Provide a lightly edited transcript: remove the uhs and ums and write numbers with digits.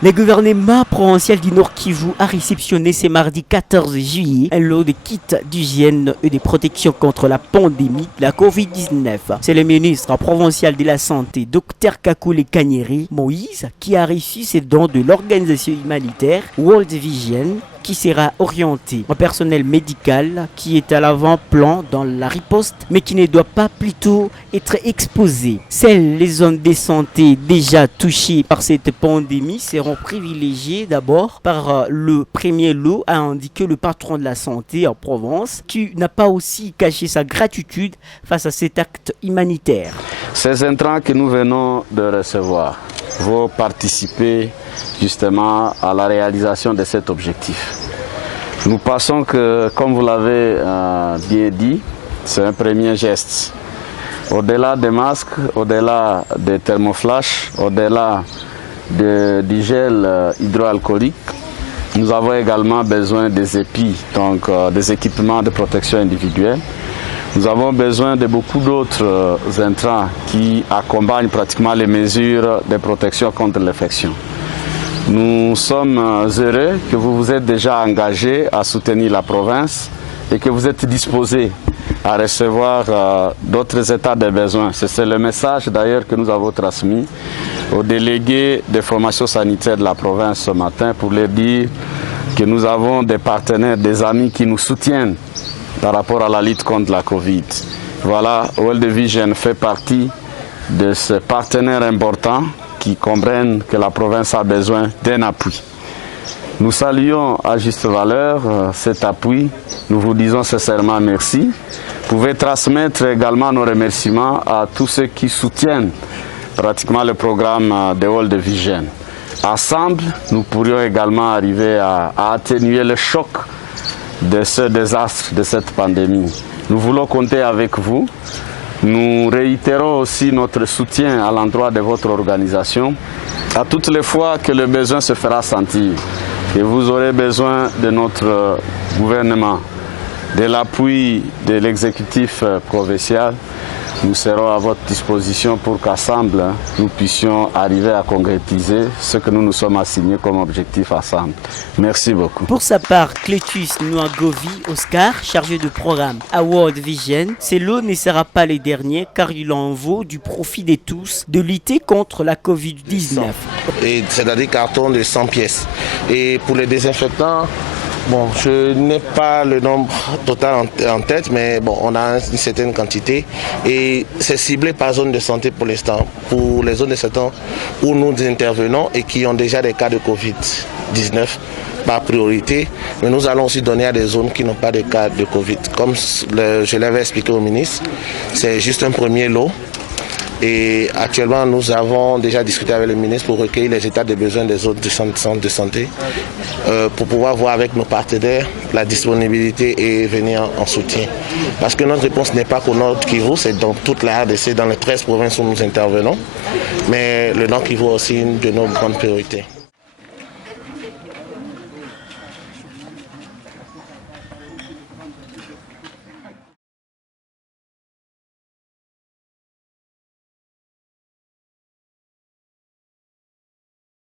Le gouvernement provincial du Nord Kivu a réceptionné ce mardi 14 juillet un lot de kits d'hygiène et de protection contre la pandémie de la COVID-19. C'est le ministre provincial de la Santé, Dr Kakule Kanyeri Moïse, qui a reçu ces dons de l'organisation humanitaire World Vision, qui sera orienté au personnel médical qui est à l'avant-plan dans la riposte, mais qui ne doit pas plutôt être exposé. Seules les zones de santé déjà touchées par cette pandémie seront privilégiées d'abord par le premier lot, a indiqué le patron de la santé en Provence, qui n'a pas aussi caché sa gratitude face à cet acte humanitaire. Ces intrants que nous venons de recevoir vont participer justement à la réalisation de cet objectif. Nous pensons que, comme vous l'avez bien dit, c'est un premier geste. Au-delà des masques, au-delà des thermoflash, au-delà du gel hydroalcoolique, nous avons également besoin des EPI, donc des équipements de protection individuelle. Nous avons besoin de beaucoup d'autres intrants qui accompagnent pratiquement les mesures de protection contre l'infection. Nous sommes heureux que vous vous êtes déjà engagé à soutenir la province et que vous êtes disposé à recevoir d'autres états de besoin. C'est le message d'ailleurs que nous avons transmis aux délégués des formations sanitaires de la province ce matin pour leur dire que nous avons des partenaires, des amis qui nous soutiennent par rapport à la lutte contre la Covid. Voilà, World Vision fait partie de ces partenaires importants qui comprennent que la province a besoin d'un appui. Nous saluons à juste valeur cet appui. Nous vous disons sincèrement merci. Vous pouvez transmettre également nos remerciements à tous ceux qui soutiennent pratiquement le programme de World Vision. Ensemble, nous pourrions également arriver à atténuer le choc de ce désastre, de cette pandémie. Nous voulons compter avec vous. Nous réitérons aussi notre soutien à l'endroit de votre organisation à toutes les fois que le besoin se fera sentir. Et vous aurez besoin de notre gouvernement, de l'appui de l'exécutif provincial. Nous serons à votre disposition pour qu'ensemble, nous puissions arriver à concrétiser ce que nous nous sommes assignés comme objectif ensemble. Merci beaucoup. Pour sa part, Clétus Nouagovi Oscar, chargé de programme à World Vision, ce lot ne sera pas le dernier car il en vaut du profit de tous de lutter contre la Covid-19. C'est-à-dire des cartons de 100 pièces. Et pour les désinfectants, bon, je n'ai pas le nombre total en tête, mais bon, on a une certaine quantité et c'est ciblé par zone de santé pour l'instant. Pour les zones de santé où nous intervenons et qui ont déjà des cas de Covid-19 par priorité, mais nous allons aussi donner à des zones qui n'ont pas de cas de Covid. Comme je l'avais expliqué au ministre, c'est juste un premier lot. Et actuellement, nous avons déjà discuté avec le ministre pour recueillir les états de besoin des autres centres de santé pour pouvoir voir avec nos partenaires la disponibilité et venir en soutien. Parce que notre réponse n'est pas qu'au Nord Kivu, c'est dans toute la RDC, dans les 13 provinces où nous intervenons. Mais le Nord Kivu est aussi une de nos grandes priorités.